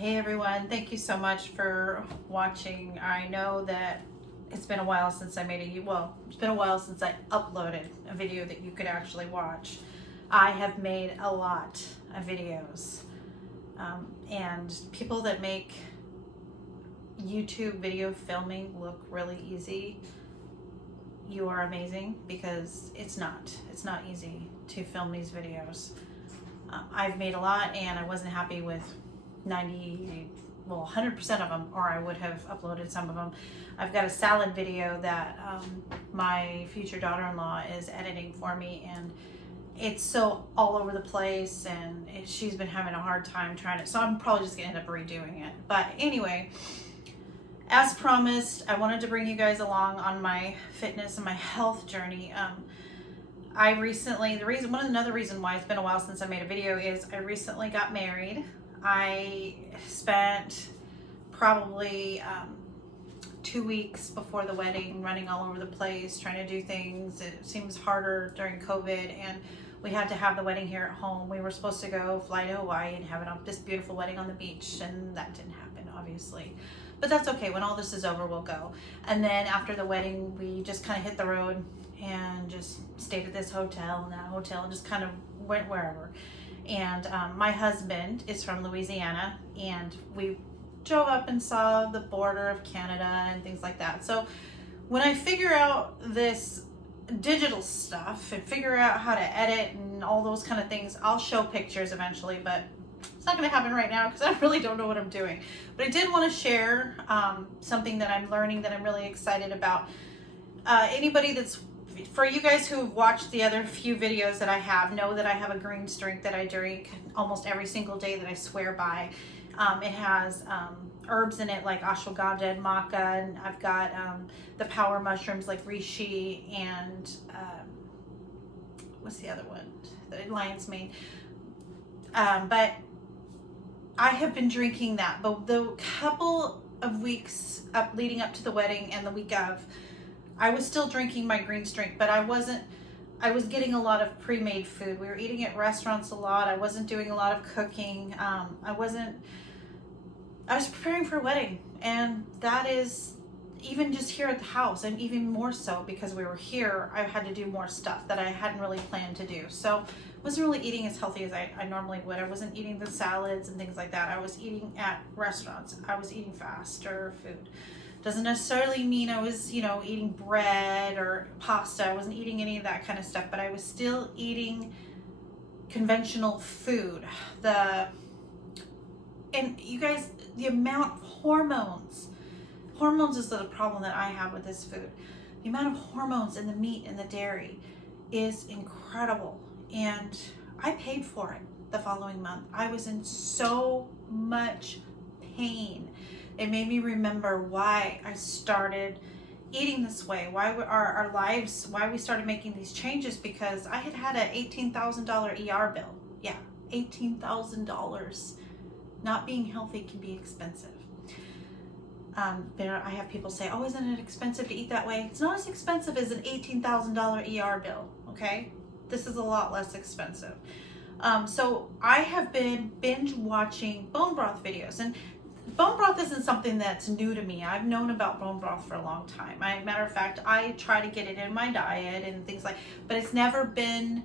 Hey everyone, thank you so much for watching. I know that it's been a while since I made it's been a while since I uploaded a video that you could actually watch. I have made a lot of videos, and people that make YouTube video filming look really easy, you are amazing, because it's not easy to film these videos. I've made a lot and I wasn't happy with 100% of them, or I would have uploaded some of them. I've got a salad video that my future daughter-in-law is editing for me, and it's so all over the place, and she's been having a hard time trying to, so I'm probably just gonna end up redoing it. But anyway, as promised, I wanted to bring you guys along on my fitness and my health journey. I recently, another reason why it's been a while since I made a video is I recently got married. I spent probably 2 weeks before the wedding running all over the place, trying to do things. It seems harder during COVID, and we had to have the wedding here at home. We were supposed to fly to Hawaii and have this beautiful wedding on the beach, and that didn't happen, obviously. But that's okay. When all this is over, we'll go. And then after the wedding, we just kind of hit the road and just stayed at this hotel and that hotel and just kind of went wherever. And my husband is from Louisiana, and we drove up and saw the border of Canada and things like that. So when I figure out this digital stuff and figure out how to edit and all those kind of things, I'll show pictures eventually, but it's not going to happen right now because I really don't know what I'm doing. But I did want to share something that I'm learning that I'm really excited about. For you guys who have watched the other few videos that I have, know that I have a green drink that I drink almost every single day that I swear by. It has herbs in it like ashwagandha and maca, and I've got the power mushrooms like reishi and what's the other one? The lion's mane. But I have been drinking that, but the couple of weeks leading up to the wedding and the week of, I was still drinking my greens drink, but I was getting a lot of pre-made food. We were eating at restaurants a lot. I wasn't doing a lot of cooking. I was preparing for a wedding, and that is even just here at the house, and even more so because we were here, I had to do more stuff that I hadn't really planned to do. So I wasn't really eating as healthy as I normally would. I wasn't eating the salads and things like that. I was eating at restaurants. I was eating faster food. Doesn't necessarily mean I was, eating bread or pasta. I wasn't eating any of that kind of stuff, but I was still eating conventional food. And you guys, the amount of hormones is the problem that I have with this food. The amount of hormones in the meat and the dairy is incredible. And I paid for it the following month. I was in so much pain. It made me remember why I started eating this way, why our lives, why we started making these changes, because I had an $18,000 ER bill. Yeah, $18,000. Not being healthy can be expensive. I have people say, oh, isn't it expensive to eat that way? It's not as expensive as an $18,000 ER bill, okay? This is a lot less expensive. So I have been binge watching bone broth videos, and bone broth isn't something that's new to me. I've known about bone broth for a long time. Matter of fact, I try to get it in my diet and things but it's never been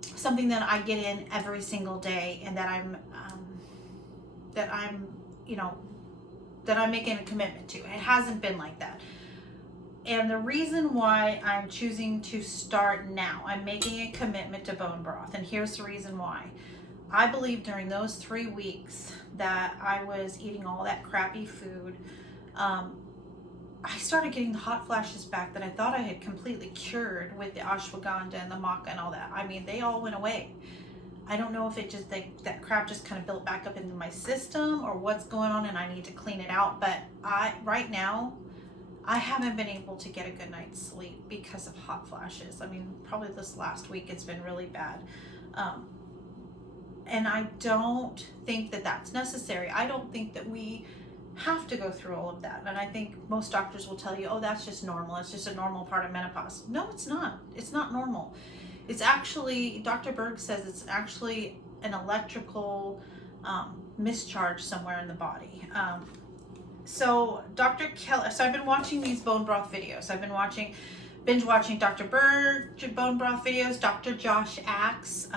something that I get in every single day, and that I'm making a commitment to. It hasn't been like that. And the reason why I'm choosing to start now, I'm making a commitment to bone broth, and here's the reason why. I believe during those 3 weeks that I was eating all that crappy food, I started getting the hot flashes back that I thought I had completely cured with the ashwagandha and the maca and all that. I mean, they all went away. I don't know if that crap just kind of built back up into my system or what's going on, and I need to clean it out. But right now, I haven't been able to get a good night's sleep because of hot flashes. I mean, probably this last week it's been really bad. And I don't think that that's necessary. I don't think that we have to go through all of that. And I think most doctors will tell you, oh, that's just normal. It's just a normal part of menopause. No, it's not. It's not normal. It's actually, Dr. Berg says it's actually an electrical mischarge somewhere in the body. So Dr. Kelly, so I've been watching these bone broth videos. I've been binge watching Dr. Berg bone broth videos, Dr. Josh Axe,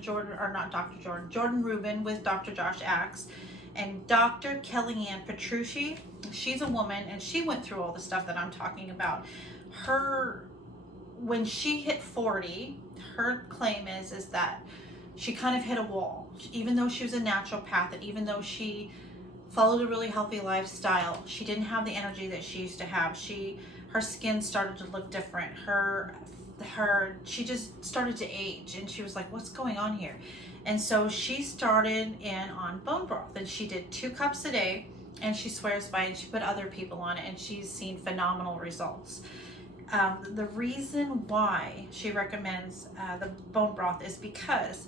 Jordan Rubin with Dr. Josh Axe, and Dr. Kellyanne Petrucci. She's a woman, and she went through all the stuff that I'm talking about. When she hit 40, her claim is that she kind of hit a wall. Even though she was a naturopath, and even though she followed a really healthy lifestyle, she didn't have the energy that she used to have. Her skin started to look different. She just started to age, and she was like, what's going on here? And so she started on bone broth, and she did 2 cups a day, and she swears by it, and she put other people on it, and she's seen phenomenal results. The reason why she recommends the bone broth is because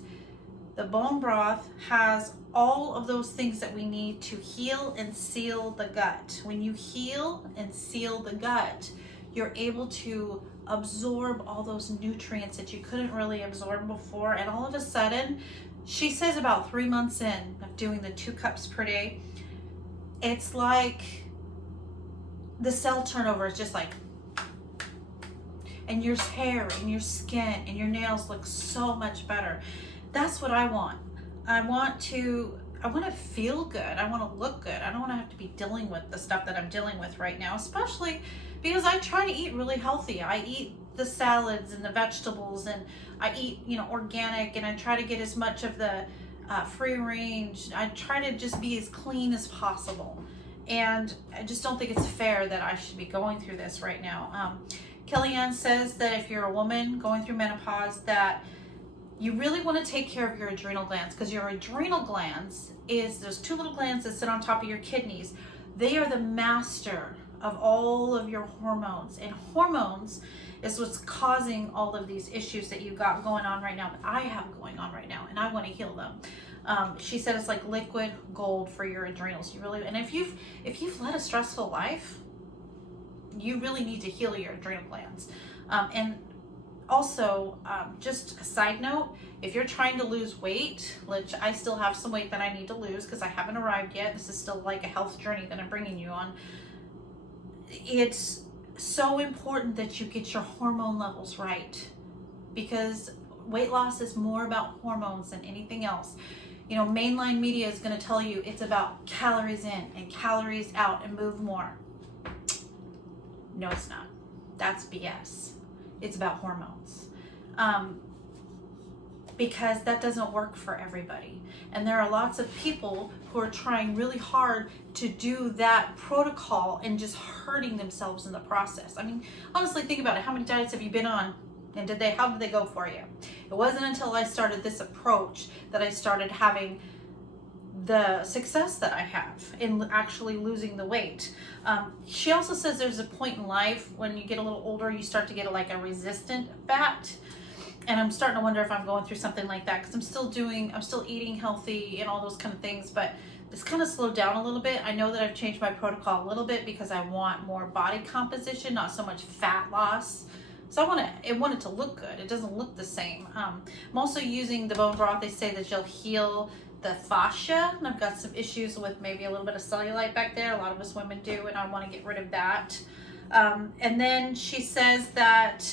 the bone broth has all of those things that we need to heal and seal the gut. When you heal and seal the gut, you're able to absorb all those nutrients that you couldn't really absorb before. And all of a sudden, she says about 3 months in of doing the 2 cups per day, it's like the cell turnover is just like, and your hair and your skin and your nails look so much better. That's what I want. I want to feel good. I want to look good. I don't want to have to be dealing with the stuff that I'm dealing with right now, especially because I try to eat really healthy. I eat the salads and the vegetables, and I eat, organic, and I try to get as much of the free range. I try to just be as clean as possible. And I just don't think it's fair that I should be going through this right now. Kellyanne says that if you're a woman going through menopause, that you really want to take care of your adrenal glands, because your adrenal glands is those 2 little glands that sit on top of your kidneys. They are the master of all of your hormones, and hormones is what's causing all of these issues that you got going on right now, that I have going on right now, and I want to heal them. She said it's like liquid gold for your adrenals. And if you've led a stressful life, you really need to heal your adrenal glands. And also, just a side note, if you're trying to lose weight, which I still have some weight that I need to lose because I haven't arrived yet, this is still like a health journey that I'm bringing you on. It's so important that you get your hormone levels right, because weight loss is more about hormones than anything else. Mainline media is going to tell you it's about calories in and calories out and move more. No, it's not. That's BS. It's about hormones. Because that doesn't work for everybody. And there are lots of people who are trying really hard to do that protocol and just hurting themselves in the process. I mean, honestly, think about it. How many diets have you been on? And how did they go for you? It wasn't until I started this approach that I started having the success that I have in actually losing the weight. She also says there's a point in life when you get a little older, you start to get a resistant fat. And I'm starting to wonder if I'm going through something like that, because I'm still eating healthy and all those kind of things, but it's kind of slowed down a little bit. I know that I've changed my protocol a little bit because I want more body composition, not so much fat loss. So I want it to look good. It doesn't look the same. I'm also using the bone broth. They say that you'll heal the fascia, and I've got some issues with maybe a little bit of cellulite back there. A lot of us women do, and I want to get rid of that. And then she says that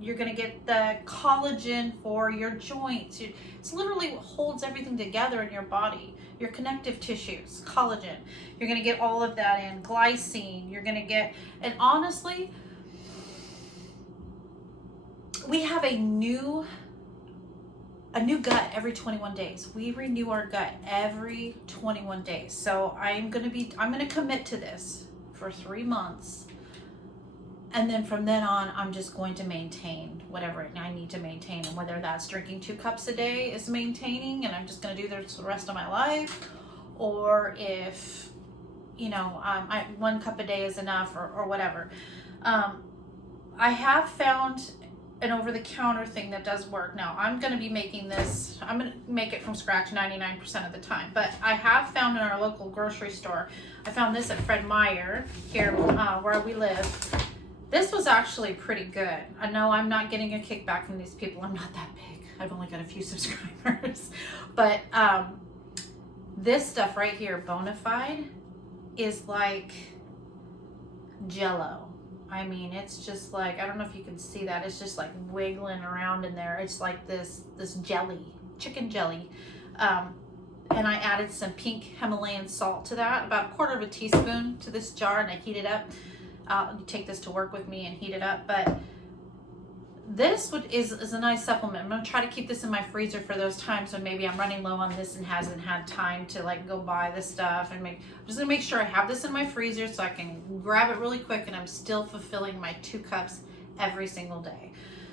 you're going to get the collagen for your joints. It's literally what holds everything together in your body. Your connective tissues, collagen. You're going to get all of that in. Glycine. You're going to get, and honestly, we have a new gut every 21 days. We renew our gut every 21 days. So I'm going to commit to this for 3 months. And then from then on, I'm just going to maintain whatever I need to maintain. And whether that's drinking 2 cups a day is maintaining, and I'm just going to do this the rest of my life, or if, 1 cup a day is enough, or whatever. I have found an over-the-counter thing that does work. Now, I'm going to be making this, I'm going to make it from scratch 99% of the time, but I have found in our local grocery store, I found this at Fred Meyer here where we live. This was actually pretty good. I know I'm not getting a kickback from these people. I'm not that big. I've only got a few subscribers, but This stuff right here, Bonafide, is like Jello. I mean, it's just like, I don't know if you can see that. It's just like wiggling around in there. It's like this jelly, chicken jelly. And I added some pink Himalayan salt to that, about 1/4 teaspoon to this jar, and I heat it up. I'll take this to work with me and heat it up. But this is a nice supplement. I'm gonna try to keep this in my freezer for those times when maybe I'm running low on this and hasn't had time to like go buy this stuff. And I'm just gonna make sure I have this in my freezer so I can grab it really quick and I'm still fulfilling my 2 cups every single day.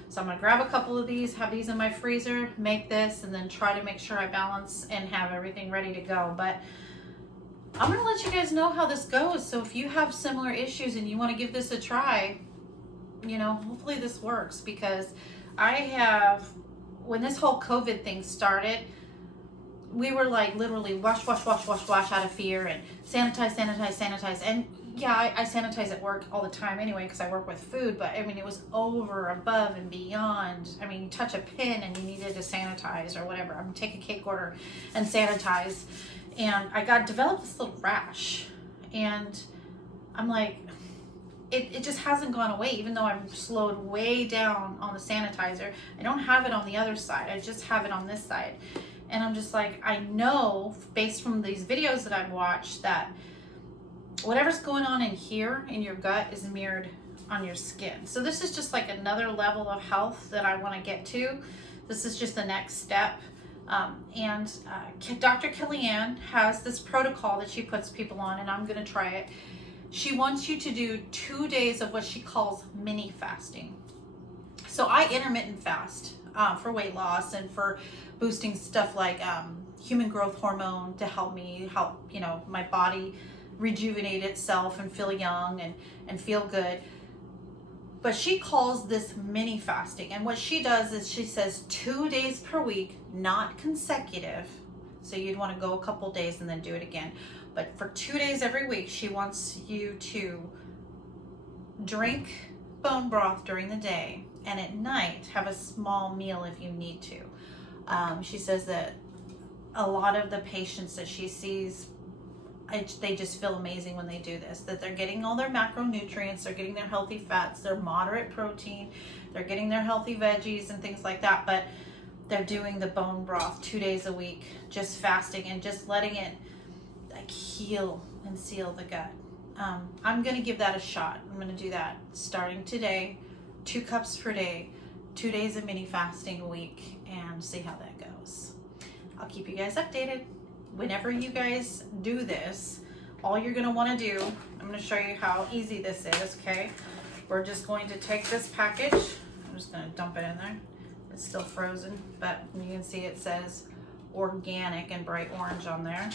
So I'm gonna grab a couple of these, have these in my freezer, make this, and then try to make sure I balance and have everything ready to go. But I'm gonna let you guys know how this goes. So if you have similar issues and you wanna give this a try, you know, hopefully this works, because when this whole COVID thing started, we were like literally wash out of fear and sanitize. And yeah, I sanitize at work all the time anyway, because I work with food, but I mean, it was over, above, and beyond. I mean, you touch a pin and you needed to sanitize or whatever. I'm gonna take a cake order and sanitize. And I developed this little rash, and I'm like, it just hasn't gone away, even though I'm slowed way down on the sanitizer. I don't have it on the other side. I just have it on this side. And I'm just like, I know based from these videos that I've watched that whatever's going on in here in your gut is mirrored on your skin. So this is just like another level of health that I want to get to. This is just the next step. Dr. Kellyanne has this protocol that she puts people on, and I'm going to try it. She wants you to do 2 days of what she calls mini fasting. So I intermittent fast for weight loss and for boosting stuff like human growth hormone to help you know, my body rejuvenate itself and feel young and feel good. But she calls this mini fasting. And what she does is she says 2 days per week, not consecutive. So you'd want to go a couple days and then do it again. But for 2 days every week, she wants you to drink bone broth during the day, and at night have a small meal if you need to. She says that a lot of the patients that she sees, they just feel amazing when they do this, that they're getting all their macronutrients, they're getting their healthy fats, their moderate protein, they're getting their healthy veggies and things like that, but they're doing the bone broth 2 days a week, just fasting and just letting it like heal and seal the gut. I'm gonna give that a shot. I'm gonna do that starting today, 2 cups per day, 2 days of mini fasting a week, and see how that goes. I'll keep you guys updated. Whenever you guys do this, all you're gonna wanna do, I'm gonna show you how easy this is, okay? We're just going to take this package, I'm just gonna dump it in there. It's still frozen, but you can see it says organic in bright orange on there.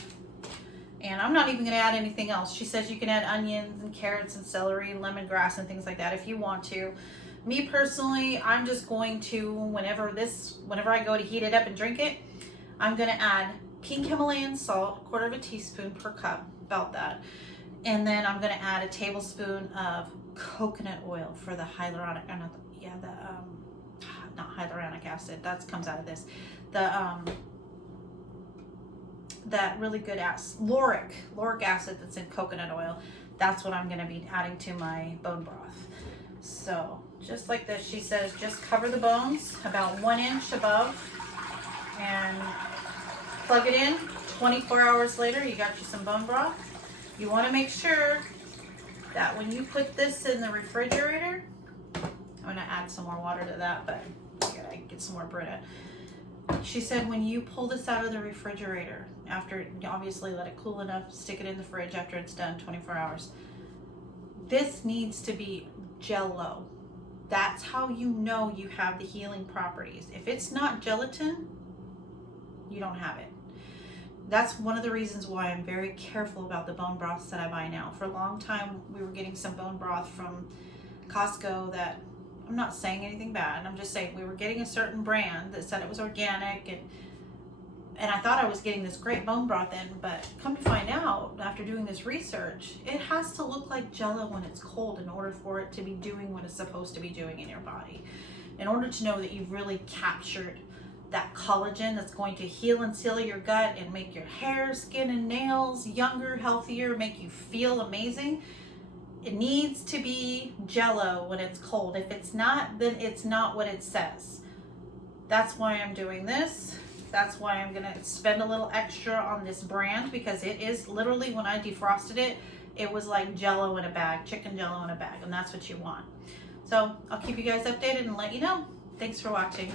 And I'm not even gonna add anything else. She says you can add onions and carrots and celery and lemongrass and things like that if you want to. Me personally, I'm just going to, whenever I go to heat it up and drink it, I'm gonna add pink Himalayan salt, 1/4 teaspoon per cup, about that. And then I'm gonna add a tablespoon of coconut oil for the hyaluronic, not hyaluronic acid, that comes out of this. That really good lauric acid that's in coconut oil, that's what I'm gonna be adding to my bone broth. So just like this, she says just cover the bones about 1 inch above and plug it in. 24 hours later, you got you some bone broth. You wanna make sure that when you put this in the refrigerator, I'm gonna add some more water to that, but I gotta get some more Brita. She said when you pull this out of the refrigerator, after obviously let it cool enough, stick it in the fridge after it's done, 24 hours. This needs to be Jello. That's how you know you have the healing properties. If it's not gelatin, you don't have it. That's one of the reasons why I'm very careful about the bone broths that I buy now. For a long time, we were getting some bone broth from Costco that, I'm not saying anything bad, I'm just saying we were getting a certain brand that said it was organic, and I thought I was getting this great bone broth in, but come to find out, after doing this research, it has to look like Jello when it's cold in order for it to be doing what it's supposed to be doing in your body. In order to know that you've really captured that collagen that's going to heal and seal your gut and make your hair, skin, and nails younger, healthier, make you feel amazing. It needs to be Jell-O when it's cold. If it's not, then it's not what it says. That's why I'm doing this. That's why I'm gonna spend a little extra on this brand, because it is literally, when I defrosted it, it was like Jell-O in a bag, chicken Jell-O in a bag, and that's what you want. So I'll keep you guys updated and let you know. Thanks for watching.